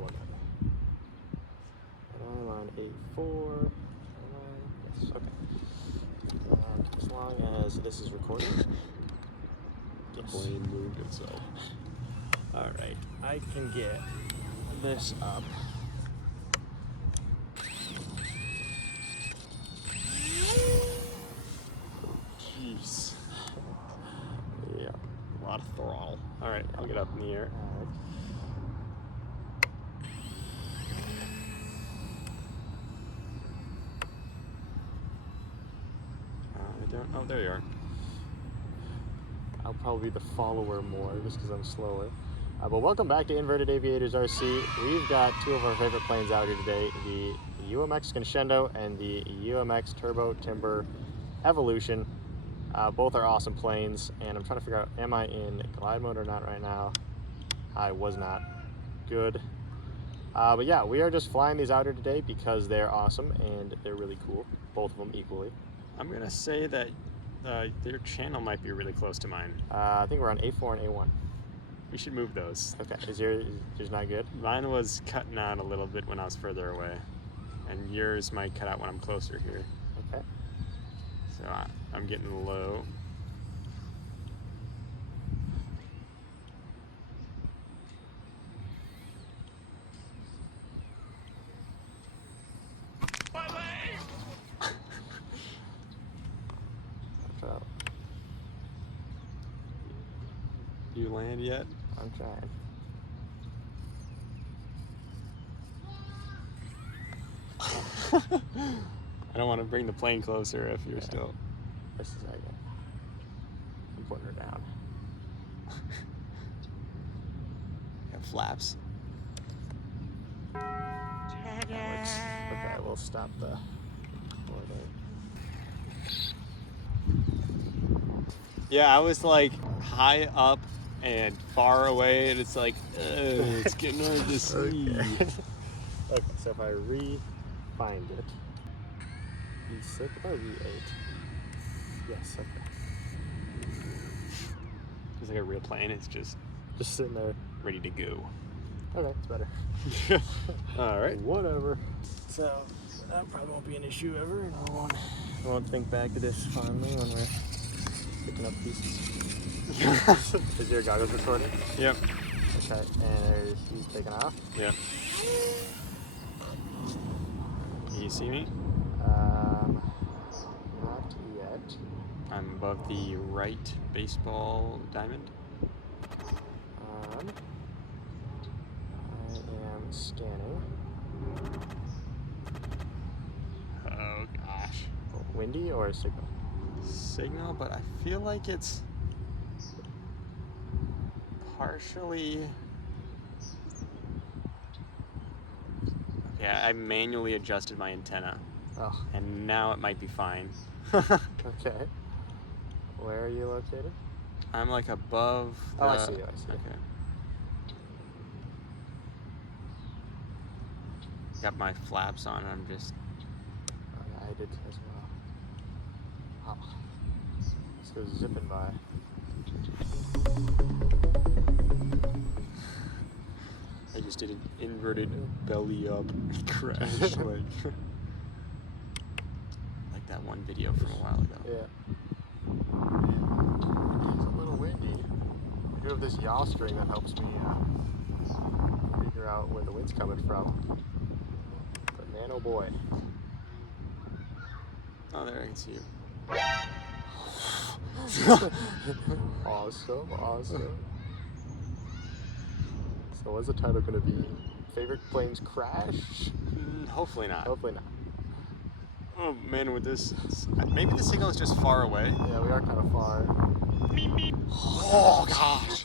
we're good. And I'm on 8.4. Yes, okay. And as long as this is recording, the plane moved itself. All right, I can get this up. Jeez. Yeah, A lot of throttle. All right, I'll get up in the air. all right. I don't. Oh, there you are. I'll probably be the follower more just because I'm slower. But welcome back to Inverted Aviators RC. We've got two of our favorite planes out here today, the UMX Conscendo and the UMX Turbo Timber Evolution. Both are awesome planes, and I'm trying to figure out, am I in glide mode or not right now? I was not. Good. But yeah, we are just flying these out here today because they're awesome and they're really cool, both of them equally. I'm gonna say that their channel might be really close to mine. I think we're on A4 and A1. We should move those. Okay, is yours not good? Mine was cutting out a little bit when I was further away, and yours might cut out when I'm closer here. Okay. So I'm getting low. So You land yet? I'm trying. I don't want to bring the plane closer if you're still. Just a second. I'm putting her down. Got flaps. Okay, we'll stop the recording. Yeah, I was like high up and far away, and it's like, it's getting hard to see. Okay, so if I re-find it, E6 or E8? Yes, okay. It's like a real plane. It's just Sitting there. ready to go. Okay, it's better. All right. Whatever. So that probably won't be an issue ever, and I won't think back to this fondly when we're picking up pieces. Is your goggles recording? Yep. Okay, and he's taking off. Yep. You see me? Not yet. I'm above the right baseball diamond. I am scanning. Oh gosh. Windy or signal? Signal, but I feel like it's partially. Yeah, I manually adjusted my antenna, Oh, and now it might be fine. okay. Where are you located? I'm like above. Oh, I see you. I see you. Okay. Got my flaps on, and I'm just. Oh, yeah, I did as well. Oh. Let's go zipping by. I just did an inverted belly up crash, like that one video from a while ago. Yeah. It's a little windy. I do have this yaw string that helps me figure out where the wind's coming from. But man, oh boy. Oh, there I can see you. Awesome, awesome. So what's the title going to be? Favorite planes crash? Hopefully not. Hopefully not. Oh man, with this, maybe the signal is just far away. Yeah, we are kind of far. Oh gosh.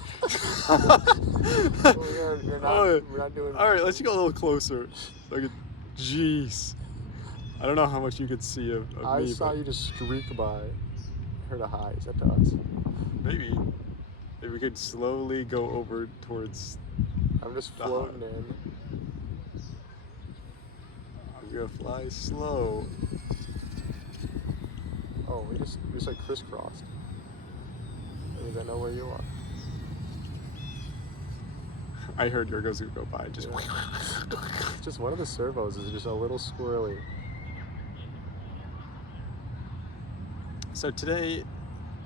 We're not doing. All right, let's go a little closer. So I could, jeez. I don't know how much you could see of I me. saw you just streak by. I heard a hi. Is that to us? Maybe if we could slowly go over towards. I'm just floating in. I'm gonna fly slow. Oh, we just like crisscrossed. That means I know where you are. I heard yours would go by. Just. Just one of the servos is just a little squirrely. So today,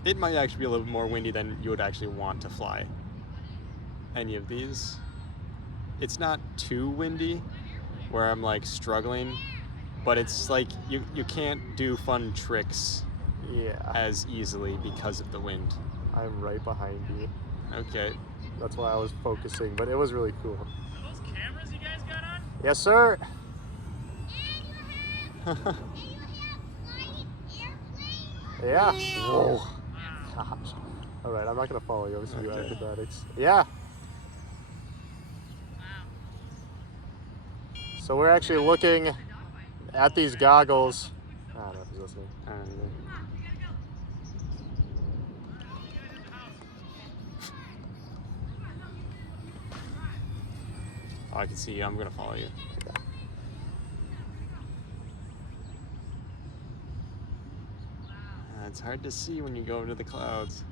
it might actually be a little bit more windy than you would actually want to fly any of these. It's not too windy where I'm like struggling, but it's like you can't do fun tricks as easily because of the wind. I'm right behind you. Okay. That's why I was focusing, but it was really cool. Are those cameras you guys got on? Yes, sir. Yeah. Whoa. Gosh. All right, I'm not gonna follow you. I'm just gonna do acrobatics. Yeah. So we're actually looking at these goggles. I don't know if he's listening. I don't know. Oh, I can see you. I'm gonna follow you. It's hard to see when you go into the clouds.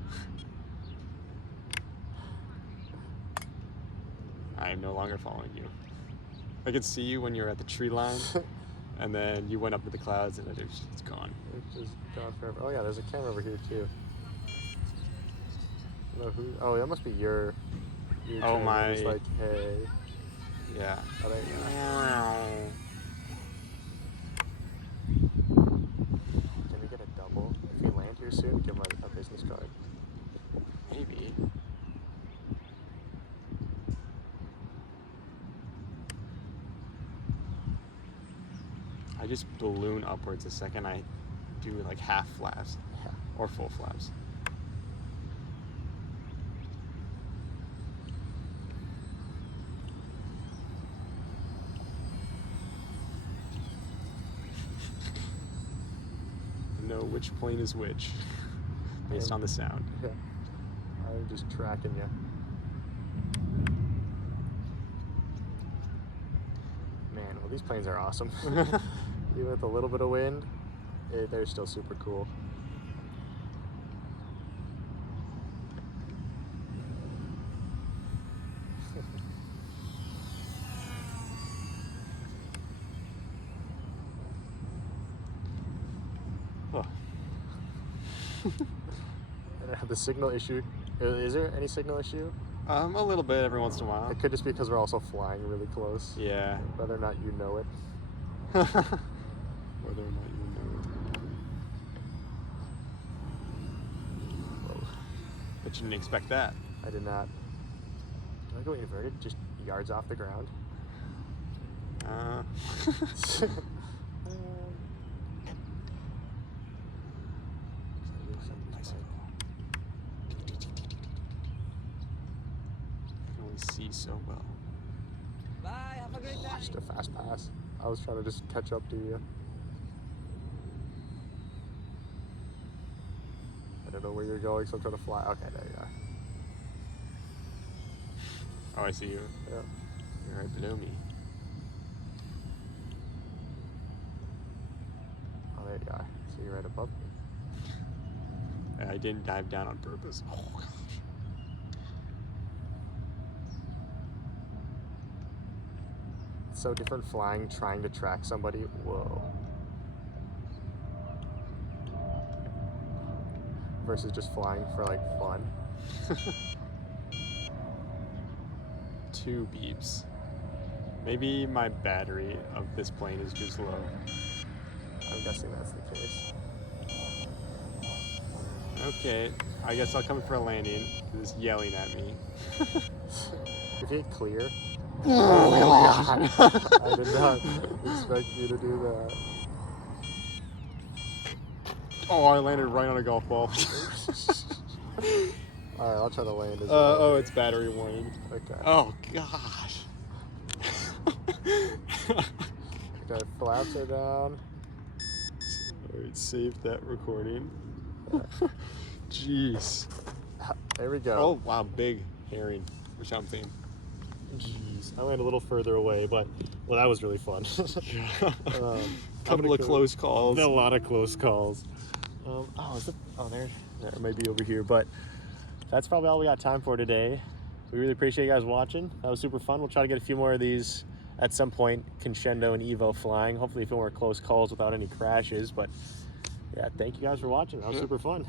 I am no longer following you. I could see you when you were at the tree line, and then you went up to the clouds, and it's gone. It's just gone forever. Oh yeah, there's a camera over here too. No, who? Oh, that must be your Oh my! It's like, hey. Yeah. Oh, there you go. Can we get a double? If you land here soon, give him a business card. Maybe. I just balloon upwards the second I do like half flaps or full flaps. Know which plane is which based on the sound. Yeah. I'm just tracking you. Man, well, these planes are awesome. Even with a little bit of wind, they're still super cool. The signal issue, is there any signal issue? A little bit every once in a while. It could just be because we're also flying really close. Yeah. Whether or not you know it. Whether or not you know it. Whoa. But you didn't expect that. I did not. Do I go inverted just yards off the ground? See so well. Bye, have a great day. Just a fast pass. I was trying to just catch up to you. I don't know where you're going, so I'm trying to fly. Okay, there you are. Oh, I see you. Yeah. You're right below me. Oh, there you are. So you're right above me. I didn't dive down on purpose. Oh, gosh. So different flying, trying to track somebody. Whoa. Versus just flying for like fun. 2 beeps. Maybe my battery of this plane is just low. I'm guessing that's the case. Okay, I guess I'll come for a landing. He's yelling at me. If you hit clear. Oh my god. I did not expect you to do that. Oh, I landed right on a golf ball. Alright, I'll try to land as well. Oh, it's battery warning. Okay. Oh, gosh. Okay, flaps are down. Alright, save that recording. Jeez. There we go. Oh, wow, big herring or something. Jeez. I went a little further away, but well, that was really fun. Couple of close calls. A lot of close calls. There it might be over here, but that's probably all we got time for today. we really appreciate you guys watching. That was super fun. We'll try to get a few more of these at some point, Conscendo and Evo flying. Hopefully a few more close calls without any crashes. But yeah, thank you guys for watching. That was super fun.